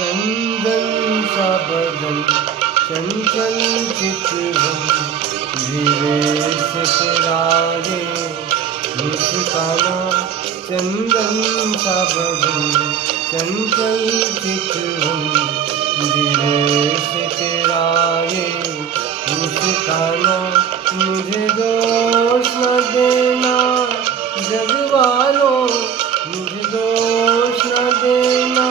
चंदन सा बदन चंचल चितवन, धीरे से तेरा ये मुस्काना। चंदन सा बदन चंचल चितवन, धीरे से तेरा ये मुस्काना। मुझे दोष न देना जग वालों, मुझे दोष न देना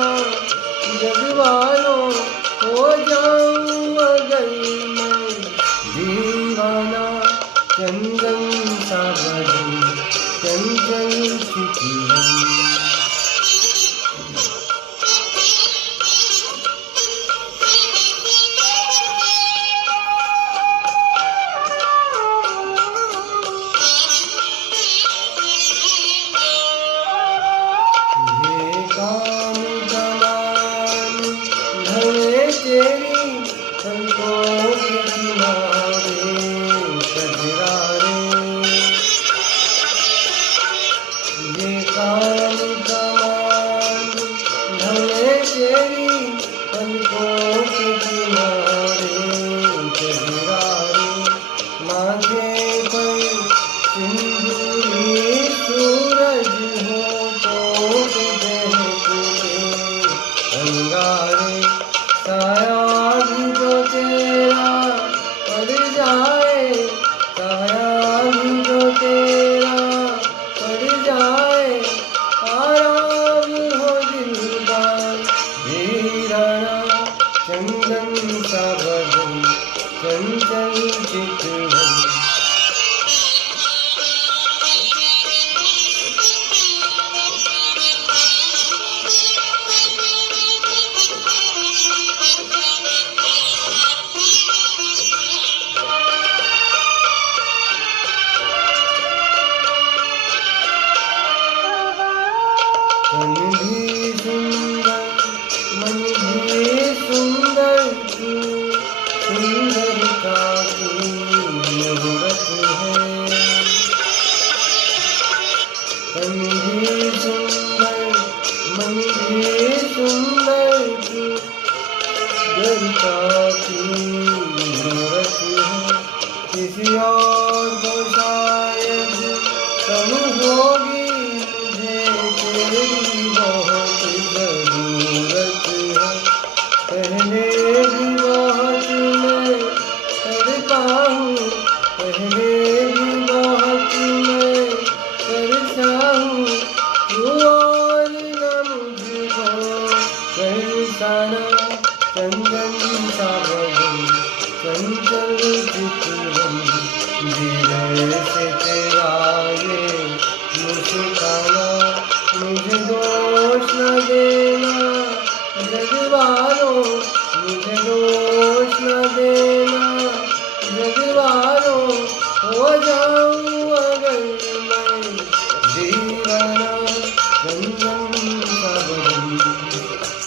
जग वालों, हो जाऊं अगर मैं दीवाना। चंदन सा बदन चंचल चितवन। तेरी पलकों के किनारे कजरारे, ये काम कमान ढले तेरी पलकों के किनारे कजरारे। माथे पर सिंदूरी सूरज होठों पे बहकते अंगारे। साया भी जो तेरा पड़ जाए, साया भी जो तेरा पड़ जाए, आराम हो दिलदार वीराना। चंदन सा बदन चंचल चितवन। तन भी सुंदर मन भी सुंदर, तू सुंदरता की मुहूर्त है। तन भी सुंदर मन भी सुंदर, तू सुंदरता की मुहूर्त है। किसी और को शायद कम होगी, तेरी बहुत जरूरत है। पहले भी बहुत मैं करता हूँ, पहले भी बहुत मैं करता हूँ, तू और न मुझको पहचाना। चंदन सा बदन चंचल चितवन, धीरे से तेरा ये मुस्काना। मुझे दोष न देना जग वालों, मुझे